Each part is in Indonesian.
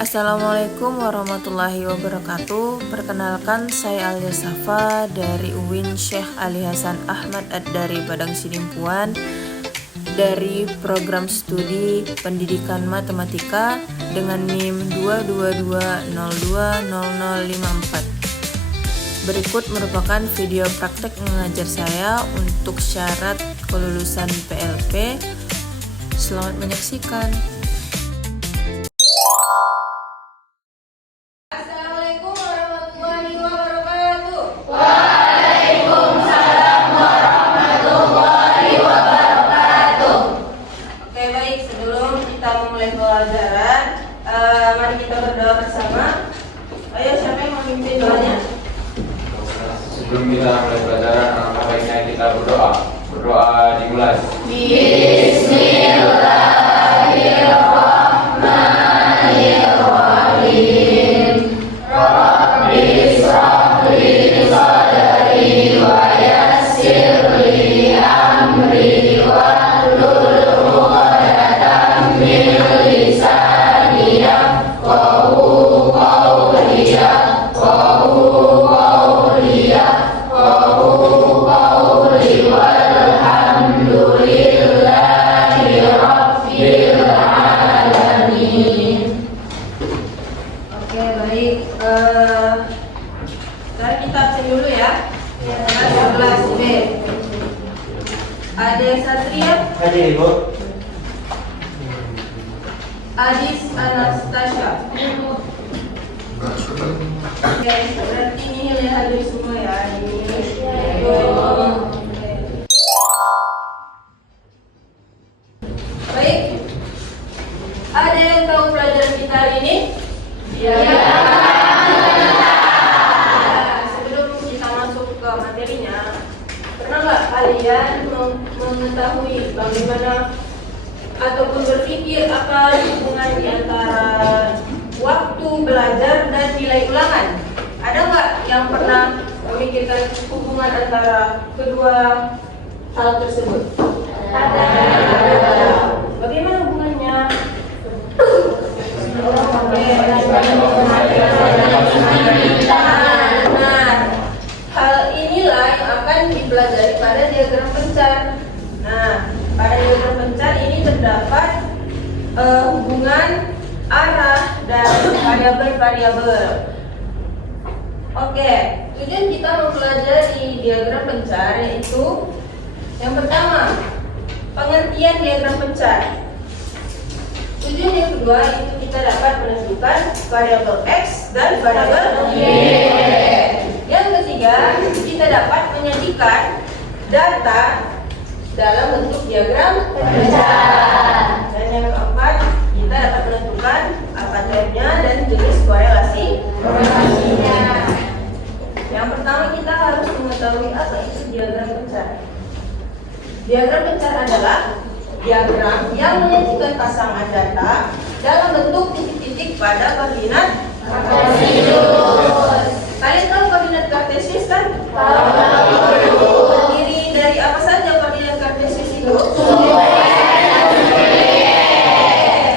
Assalamualaikum warahmatullahi wabarakatuh. Perkenalkan, saya Alia Safa dari UIN Syekh Ali Hasan Ahmad dari Padang Sidimpuan, dari program studi Pendidikan Matematika dengan NIM 222020054. Berikut merupakan video praktek mengajar saya untuk syarat kelulusan PLP. Selamat menyaksikan. Assalamualaikum warahmatullahi wabarakatuh. Waalaikumsalam warahmatullahi wabarakatuh. Oke, baik, sebelum kita memulai pelajaran, mari kita berdoa bersama. Ayo, siapa yang memimpin doanya? Sebelum kita mulai pelajaran, alangkah baiknya kita berdoa. Berdoa dimulai. Bismillahirrahmanirrahim. Rabbi shrah li sadri wa yassir li amri wahlul 'uqdatam min lisani yafqahu qawli walhamdulillahi rabbil alamin. Oke, baik. Sekarang kita absen dulu ya. Kelas B. Ade Satria, Hadir Ibu. Adis Anastasia. Oke, berarti ini nilai hadir semua ya. Baik. Ada yang tahu pelajaran kita hari ini? Ya. Sebelum kita masuk ke materinya, pernah nggak kalian mengetahui bagaimana ataupun berpikir apa hubungan di antara waktu belajar dan nilai ulangan? Ada nggak yang pernah memikirkan hubungan antara kedua hal tersebut? Ada. Bagaimana hubungannya? Nah, hal inilah yang akan dipelajari pada diagram pencar. Nah, pada diagram pencar ini terdapat hubungan arah dan variabel-variabel. Oke, tujuan kita mempelajari diagram pencar yaitu yang pertama, pengertian diagram pencar. Tujuan yang kedua itu kita dapat menentukan variabel X dan variabel Y. Yang ketiga, kita dapat menyajikan data dalam bentuk diagram pencar. Dan yang keempat, kita dapat menentukan apa type-nya dan jenis korelasinya. Yang pertama, kita harus mengetahui apa itu diagram pencar. Diagram pencar adalah diagram yang menyajikan pasangan data dalam bentuk titik-titik pada koordinat kartesius. Kalian tahu koordinat kartesius kan? Terdiri dari apa saja koordinat kartesius itu?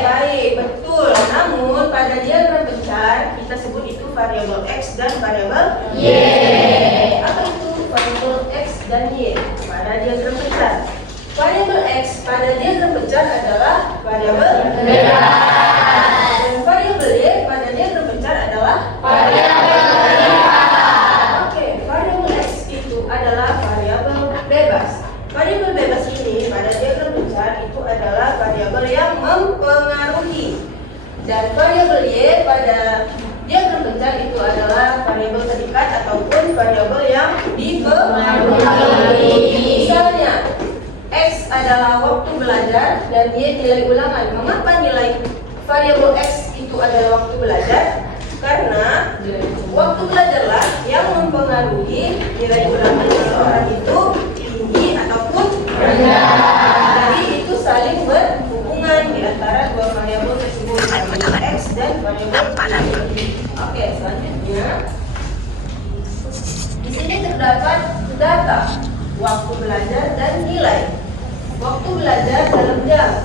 Baik, betul. Namun pada diagram pencar kita sebut itu variabel X dan variabel Y. Apa itu variabel X dan Y pada diagram pencar? Variabel X pada diagram pencar adalah variabel berat, dan variabel Y pada diagram pencar adalah variabel lipat. Oke, variabel X itu adalah variabel bebas. Variabel bebas ini pada diagram pencar itu adalah variabel yang mempengaruhi, dan variabel Y pada diagram pencar itu adalah variabel terikat ataupun variabel yang dipengaruhi. Misalnya, X adalah waktu belajar dan Y nilai ulangan. Mengapa nilai variabel X itu adalah waktu belajar? Karena waktu belajarlah yang mempengaruhi nilai ulangan seseorang itu tinggi ataupun rendah. Jadi itu saling berhubungan di antara dua variabel tersebut, variabel X dan variabel Y. Oke, selanjutnya di sini terdapat data waktu belajar dan nilai. Waktu belajar dalam jam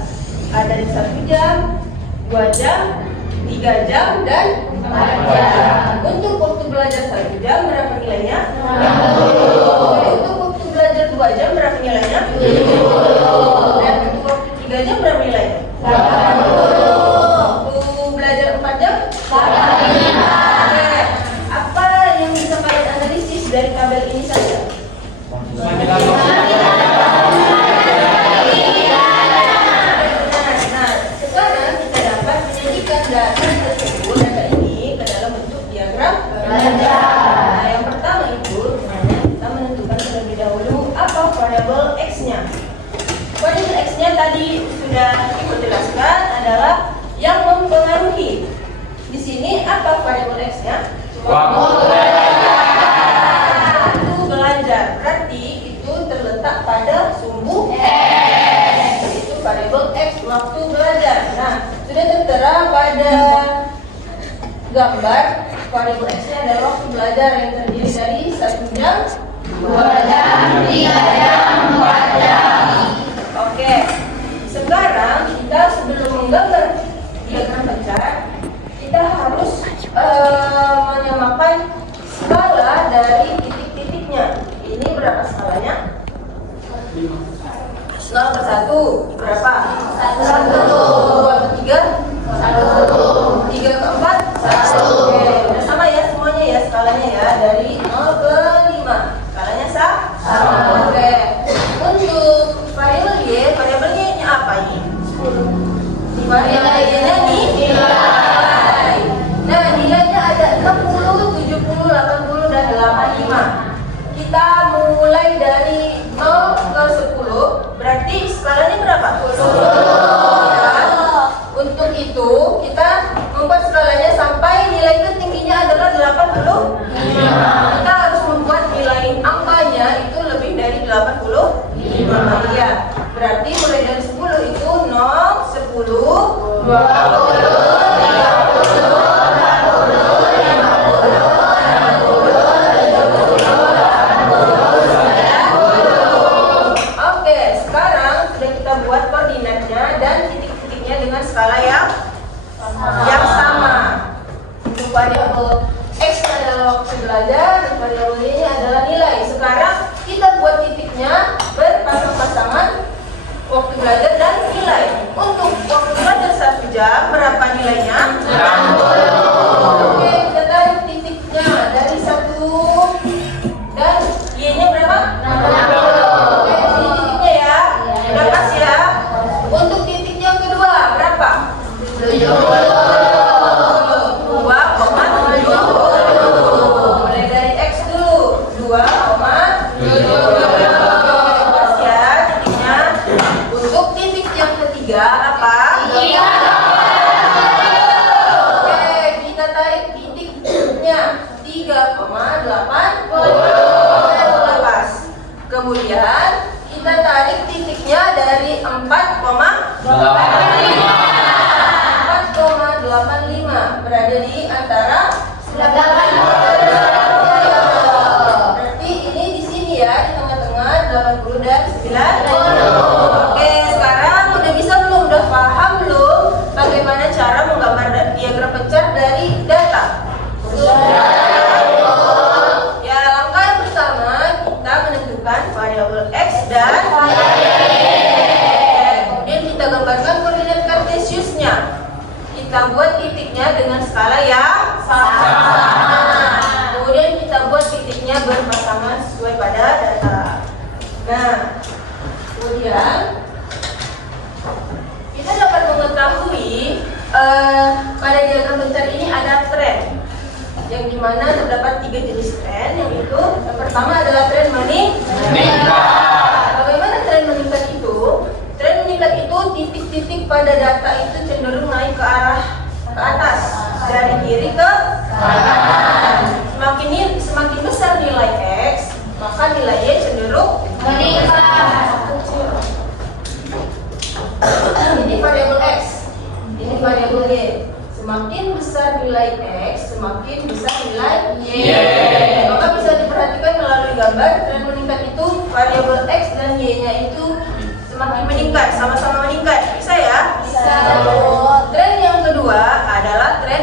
ada di 1 jam, 2 jam, 3 3 jam dan 4 jam. Untuk waktu belajar 1 jam berapa nilainya? 60. Untuk waktu belajar 2 jam berapa nilainya? 70. Dan untuk waktu 3 jam berapa nilainya? 80. Waktu belajar 4 jam? 85. Oke. Apa yang bisa kalian analisis dari tabel ini saja? Nah, sekarang kita dapat menyajikan data tersebut, data ini ke dalam bentuk diagram belajar. Nah, yang pertama itu kita menentukan terlebih dahulu apa variabel x-nya. Variabel x-nya tadi sudah Ibu jelaskan adalah yang mempengaruhi. Di sini apa variabel x-nya? Waktu belajar. Berarti itu terletak pada sumbu x. Itu variabel x waktu belajar. Nah, sudah tertera pada gambar variabel x-nya adalah waktu belajar yang terdiri dari 1 jam, 2 jam, 3 jam, 4 jam. Oke. Sekarang kita sebelum menggambar diagram pecah, kita harus menyamakan skala dari titik-titiknya. Ini berapa skalanya? 0 ke 1 berapa? 1. 2 ke 3? 1. 3 ke 4? 1. Oke, udah sama ya semuanya ya skalanya ya. Dari 0 ke 5 skalanya sama. Oke. Untuk variabel y, variabel y-nya apa ini? Variabel y-nya nilai. Nah, nilainya ada 60, 70, 80, dan 85. Kita mulai dari 0 ke 10, berarti skalanya berapa? 10. Ya. Untuk itu, kita membuat skalanya sampai nilai tertingginya adalah 85. Kita harus membuat nilai angkanya itu lebih dari 85. Ya. Berarti mulai dari 10 itu 0, 10, 20, 30, skala yang sama. Untuk variabel x adalah waktu belajar dan variabel y adalah nilai. Sekarang kita buat titiknya berpasang-pasangan waktu belajar dan nilai. Untuk waktu belajar 1 jam berapa nilainya? 60. Oke, kita tarik titiknya dari 1 dan y-nya berapa? 60. Oke, ini titiknya ya. Udah pas ya. Untuk titik yang kedua berapa? 70. 2,70. Mulai dari x dulu. 2,70. Pas ya titiknya. Untuk titik yang ketiga apa? 3. Oke, kita tarik titiknya 3,80. Pas. Kemudian kita tarik titiknya dari 4,85 berada di antara 80. Berarti ini di sini ya, di tengah-tengah 80 dan 90. Oke, sekarang udah bisa belum? Udah paham belum bagaimana cara menggambar diagram pecah dari data? Sudah. Ya, langkah yang pertama kita menentukan variabel x dan y. Kemudian kita gambarkan koordinat kartesiusnya. Kita buat titiknya dengan skala yang sama. Kemudian kita buat titiknya berpasangan sesuai pada data. Nah, kemudian kita dapat mengetahui pada diagram bentar ini ada tren, yang dimana terdapat 3 jenis tren, yaitu yang pertama adalah tren meningkat. Bagaimana tren meningkat itu? Tren meningkat itu titik-titik pada data itu cenderung naik ke arah ke atas, dari kiri ke kanan. Semakin besar nilai x, maka nilai y cenderung meningkat. Ini variabel x, ini variabel y. Semakin besar nilai x, semakin besar nilai y. Maka bisa diperhatikan melalui gambar tren meningkat itu variabel x dan y-nya itu semakin meningkat, sama-sama meningkat. Bisa ya? Bisa. Tren yang kedua adalah tren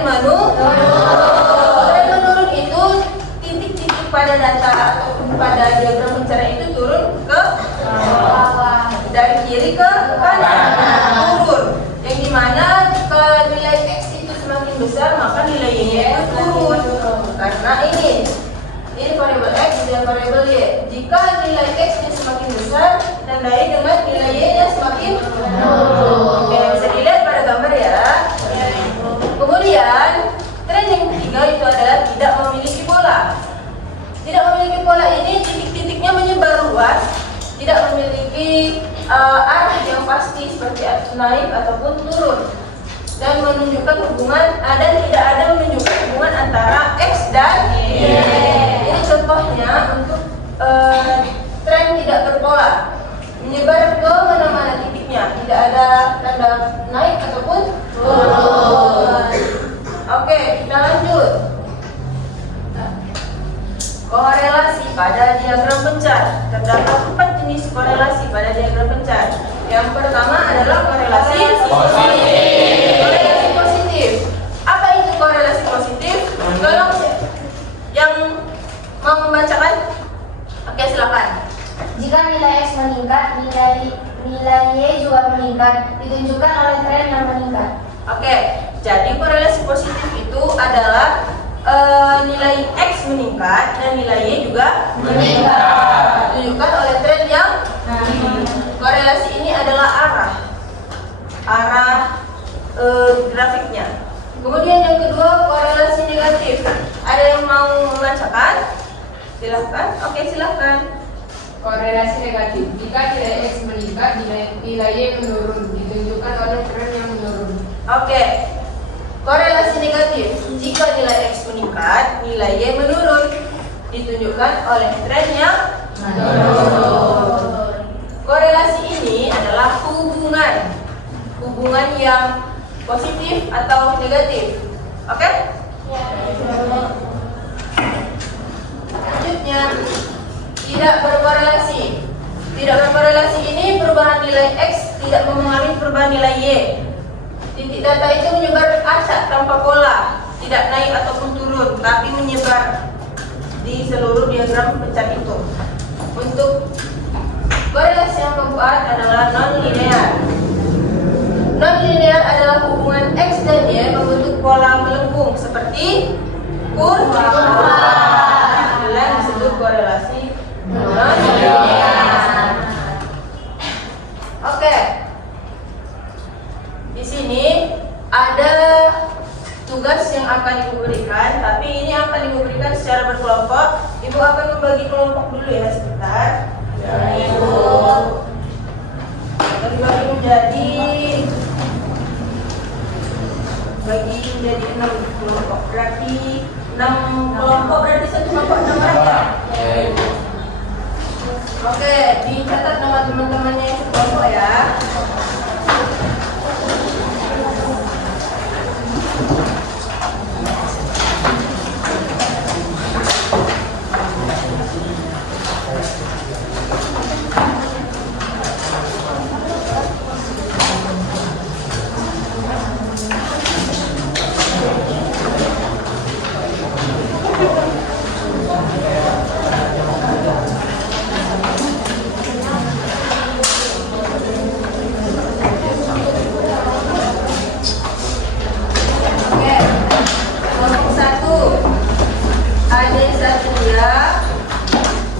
besar maka nilai Y-nya itu turun. Karena ini variabel X dan variabel Y. Jika nilai X-nya semakin besar, tandai dengan nilai Y-nya semakin menurun. Oke, bisa dilihat pada gambar ya. Kemudian tren yang ketiga itu adalah tidak memiliki pola. Tidak memiliki pola ini titik-titiknya menyebar luas, tidak memiliki arah yang pasti seperti naik ataupun turun, dan menunjukkan hubungan dan tidak ada menunjukkan hubungan antara X dan Y. Ini contohnya untuk tren tidak berpola, menyebar ke mana-mana titiknya, tidak ada tanda naik ataupun turun. Oke, kita lanjut. Korelasi pada diagram pencar. Terdapat 4 jenis korelasi pada diagram pencar. Yang pertama adalah korelasi positif. Korelasi positif. Apa itu korelasi positif? Tolong yang mau membacakan. Oke, silakan. Jika nilai X meningkat, nilai Y juga meningkat, ditunjukkan oleh tren yang meningkat. Oke, jadi korelasi positif itu adalah nilai X meningkat dan nilai Y juga meningkat, ditunjukkan oleh tren yang korelasi ini adalah arah grafiknya. Kemudian yang kedua, korelasi negatif. Ada yang mau membacakan? Silahkan. Oke, silahkan. Korelasi negatif. Jika nilai X meningkat, nilai Y menurun, ditunjukkan oleh tren yang menurun. Oke. Korelasi negatif. Jika nilai X meningkat, nilai Y menurun, ditunjukkan oleh tren yang menurun. Korelasi ini adalah hubungan yang positif atau negatif. Oke? Selanjutnya, tidak berkorelasi. Tidak berkorelasi ini perubahan nilai X tidak mempengaruhi perubahan nilai Y. Titik data itu menyebar acak tanpa pola, tidak naik ataupun turun, tapi menyebar di seluruh diagram pencar itu. Untuk korelasi yang keempat adalah non-linear. Non-linear adalah hubungan X dan Y membentuk pola melengkung seperti kurva. Inilah disebut korelasi non-linear. Oke. Di sini ada tugas yang akan Ibu berikan, tapi ini akan Ibu berikan secara berkelompok. Ibu akan membagi kelompok dulu ya sebentar. Ibu dibagi menjadi 6 kelompok. Berarti 6 kelompok berarti satu kelompok 6 orang ya? Oke, dicatat nama teman-temannya yang sekelompok ya.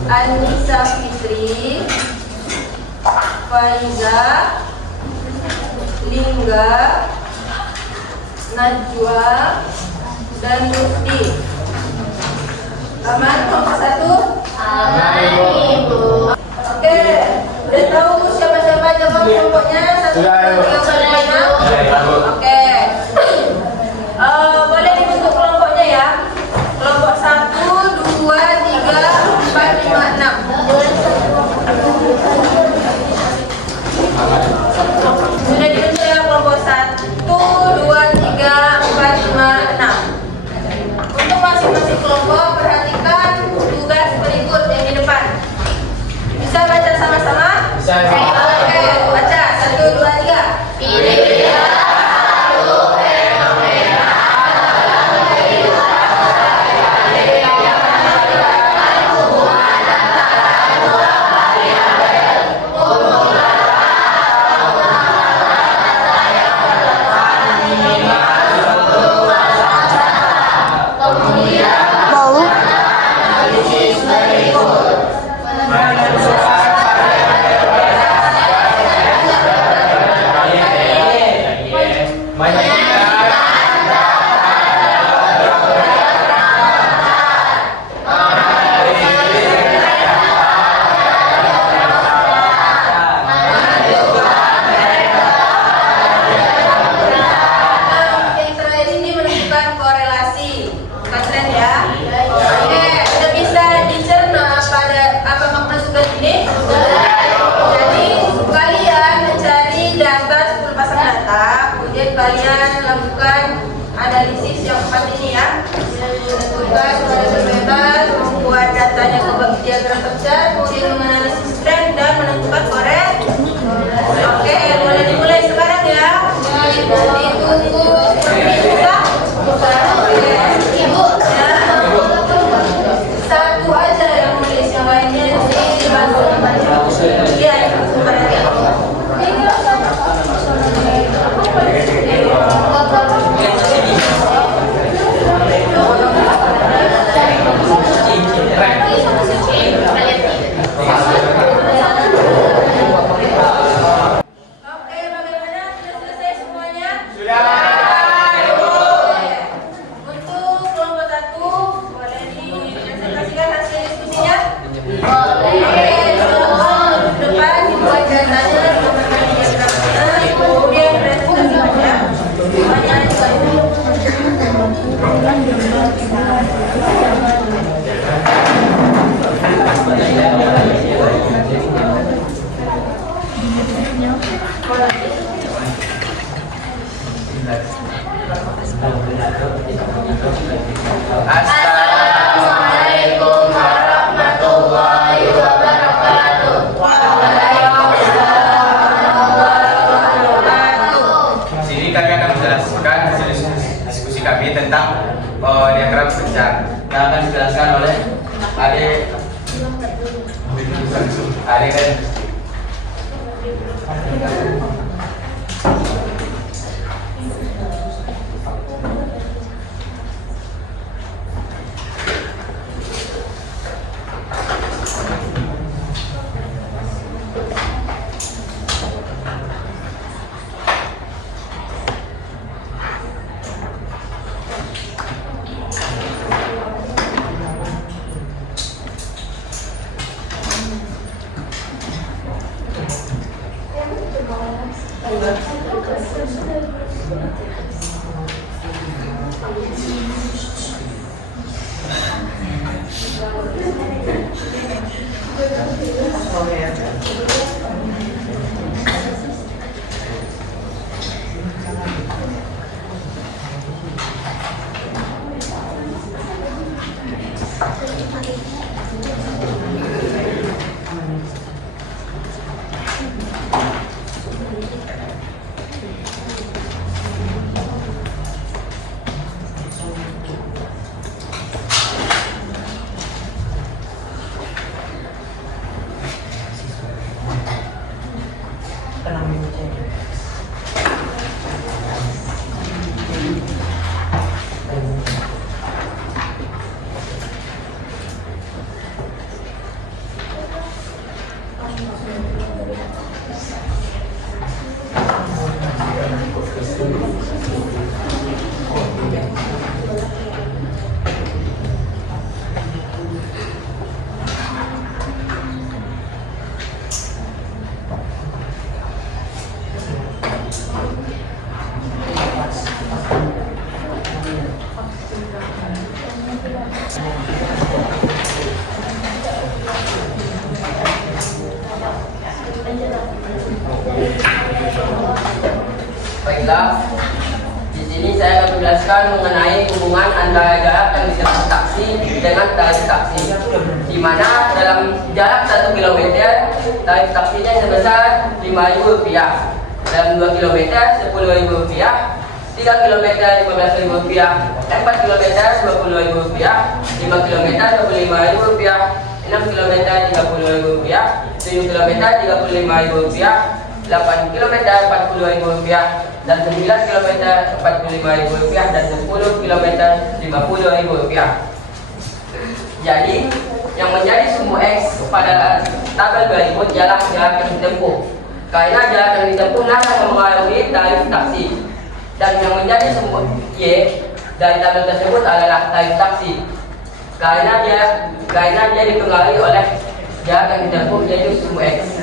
Anissa Fitri, Faiza, Lingga, Najwa, dan Lutfi. Aman kelompok 1? Aman, Ibu. Oke, udah tahu siapa-siapa aja kelompoknya? 1, 2, 3, 4, 5. Oke. Boleh dibentuk kelompoknya ya. Kelompok 1, 2, 3, 4, 5, 6. Sudah dibentuk ya kelompok 1, 2, 3, 4, 5, 6. Untuk masing-masing kelompok perhatikan tugas berikut yang di depan. Bisa baca sama-sama? Bisa. Oke, baca 1, 2, 3. Tidak. pesantren ya. Oke, udah bisa dicerna pada apa makna tugas ini? Jadi kalian mencari data 10 pasang data, kemudian kalian lakukan analisis yang 4 ini ya. Menentukan variabel bebas, membuat datanya ke diagram pecah, kemudian menganalisis tren dan menentukan korelasi. Oke, boleh dimulai sekarang ya. Ditunggu bisa. Ibu, satu aja yang nulis, yang lainnya dibantu. Iya, berarti. Oke, bagaimana? Sudah selesai semuanya? Untuk kelompok 1, boleh dipresentasikan hasil diskusinya? Oke, kelompok depan dibuat datanya, kemudian diagramnya, kemudian presentasinya. Semuanya juga itu. Assalamualaikum warahmatullahi wabarakatuh. Sini kami akan menjelaskan hasil diskusi kami tentang diagram pecah. Yang akan dijelaskan oleh Ade dan Baiklah, di sini saya akan menjelaskan mengenai hubungan antara jarak yang ditempuh taksi dengan tarif taksi. Di mana dalam jarak 1 km, tarif taksinya sebesar Rp5.000. Dalam 2 km, Rp10.000. 3 km, Rp15.000. 4 km, Rp20.000. 5 km, Rp25.000. 6 km, Rp30.000. 7 km, Rp35.000. 8 km Rp40.000 dan 9 km Rp45.000 dan 10 km Rp50.000. Jadi yang menjadi sumbu X pada tabel berikut ialah jarak yang ditempuh. Karena jarak yang ditempuh akan mempengaruhi tarif taksi, dan yang menjadi sumbu Y dari tabel tersebut adalah tarif taksi. Karena dia dipengaruhi oleh jarak yang ditempuh, yaitu sumbu X.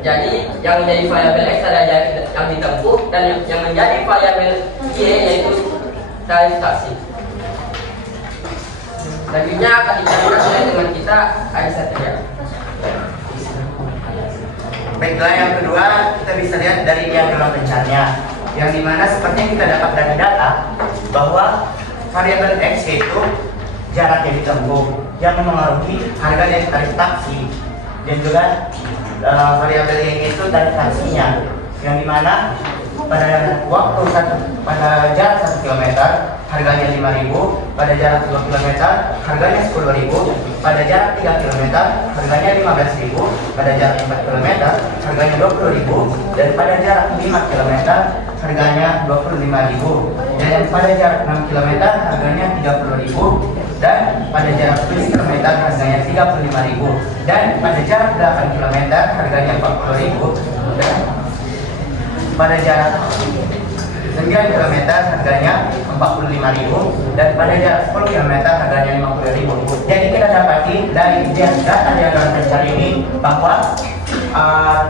Jadi yang menjadi variabel X adalah jarak yang ditempuh, dan yang menjadi variabel Y yaitu tarif taksi. Selanjutnya akan dijelaskan oleh teman kita Aisyah Tia. Baiklah, yang kedua kita bisa lihat dari diagram bencarnya, yang dimana seperti yang kita dapat dari data bahwa variabel X yaitu jarak yang ditempuh yang mempengaruhi harga dari tarif taksi, dan juga variabel Y itu tarif taksinya, yang dimana pada jarak 1 km harganya 5.000, pada jarak 2 km harganya 10.000, pada jarak 3 km harganya 15.000, pada jarak 4 km harganya 20.000, dan pada jarak 5 km harganya 25.000, dan pada jarak 6 km harganya 30.000, dan pada jarak 7 km harganya 35.000, dan pada jarak 8 km harganya 40.000, dan pada jarak 9 km harganya 45.000, dan pada jarak 10 km harganya 50.000. Jadi kita dapati dari data diagram bencar ini bahwa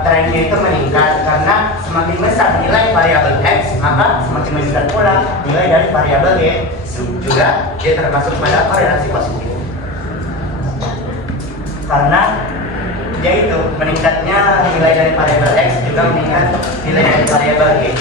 trennya itu meningkat karena semakin besar nilai variabel X, maka semakin meningkat pula nilai dari variabel Y. Juga dia termasuk pada korelasi positif. Karena yaitu meningkatnya nilai dari variabel X juga meningkat nilai dari variabel Y.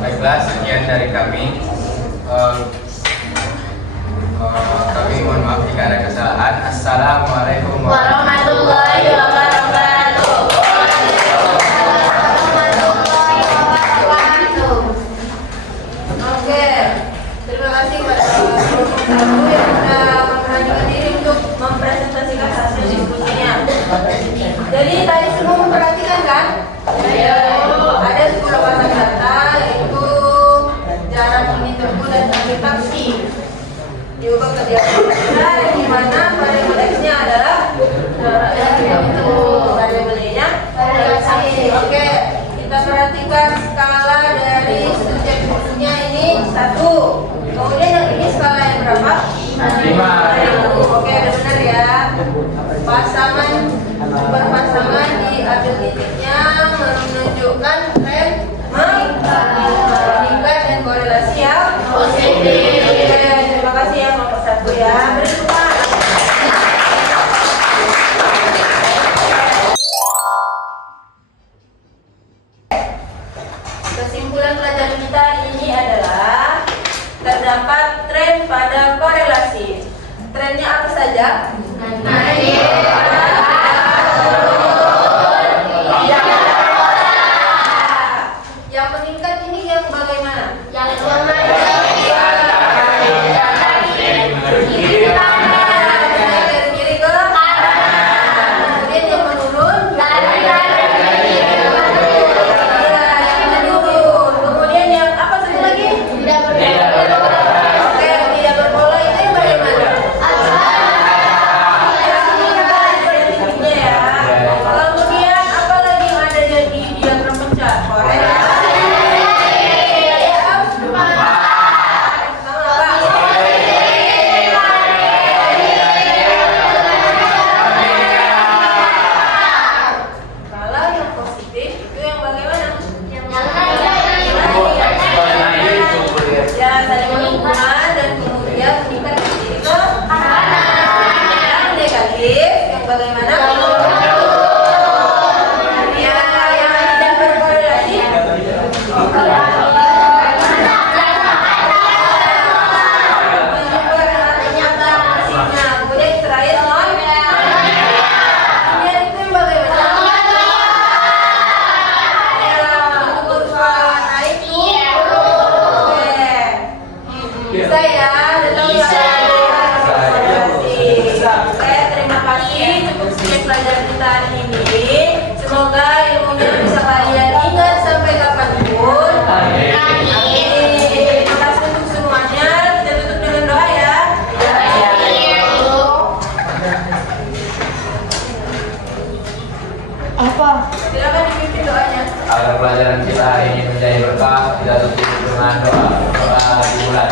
Baiklah, sekian dari kami. Kami mohon maaf jika ada kesalahan. Assalamualaikum Warahmatullahi wabarakatuh. Oke, terima kasih kepada Profesor Abu yang sudah memperhatikan diri untuk mempresentasikan hasil diskusinya. Jadi tadi semua memperhatikan kan? Ya. Ada 10 pasang data, yaitu jarak yang ditempuh dan tarif taksi. Diubah ke diagram bencar, di mana variabel X-nya adalah jarak yang ditempuh, variabel Y-nya tarif taksi. Oke, kita perhatikan skala dari subjek bukunya ini 1. Kemudian yang ini skala yang berapa? 5. Oke, udah benar ya. Pasangan berpasangan diambil titiknya menunjukkan tren meningkat dan korelasi yang positif. Oke, terima kasih yang nomor 1 ya. Berikutnya. Kesimpulan pelajaran kita ini adalah terdapat tren pada korelasi. Trennya apa saja? Naik, yang meningkat ini yang bagaimana? Yang naik. Dari kiri ke kanan. Kemudian yang menurun. Kemudian yang apa satu lagi? Tidak berpola. Oke, tidak berpola itu yang bagaimana? Yang meningkat. ini menjadi berkah, kita tutup dengan doa dimulai.